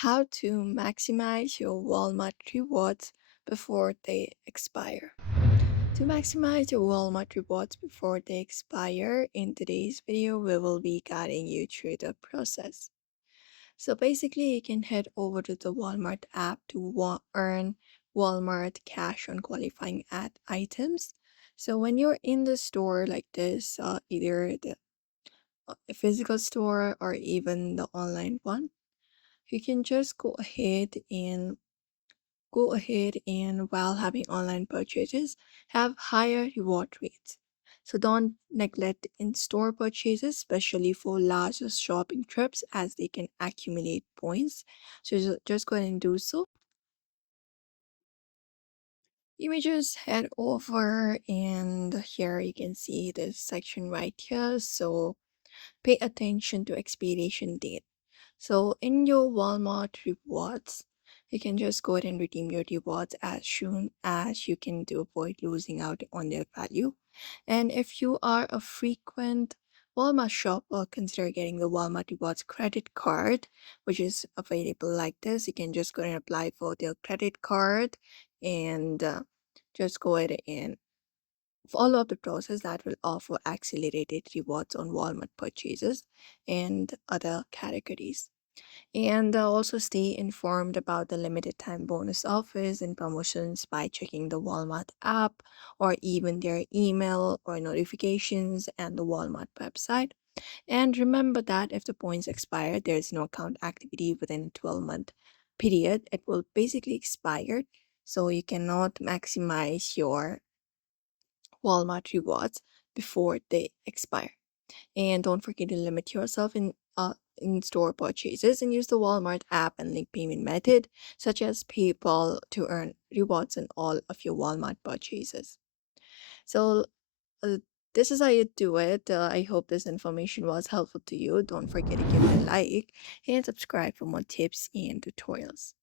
How to maximize your Walmart rewards before they expire. To maximize your Walmart rewards before they expire, in today's video, we will be guiding you through the process. So basically, you can head over to the Walmart app to earn Walmart cash on qualifying ad items. So when you're in the store like this, either the physical store or even the online one, you can just go ahead and while having online purchases have higher reward rates. So don't neglect in-store purchases, especially for larger shopping trips, as they can accumulate points. So just go ahead and do so. You may just head over, and here you can see this section right here. So pay attention to expiration date. So in your Walmart rewards, you can just go ahead and redeem your rewards as soon as you can to avoid losing out on their value. And if you are a frequent Walmart shopper, consider getting the Walmart Rewards credit card, which is available like this. You can just go ahead and apply for their credit card and just go ahead and follow up the process that will offer accelerated rewards on Walmart purchases and other categories. And also stay informed about the limited time bonus offers and promotions by checking the Walmart app or even their email or notifications and the Walmart website. And remember that if the points expire, there's no account activity within a 12-month period. It will basically expire, so you cannot maximize your Walmart rewards before they expire. And don't forget to limit yourself in store purchases and use the Walmart app and link payment method such as PayPal to earn rewards on all of your Walmart purchases. So uh, this is how you do it. I hope this information was helpful to you. Don't forget to give it a like and subscribe for more tips and tutorials.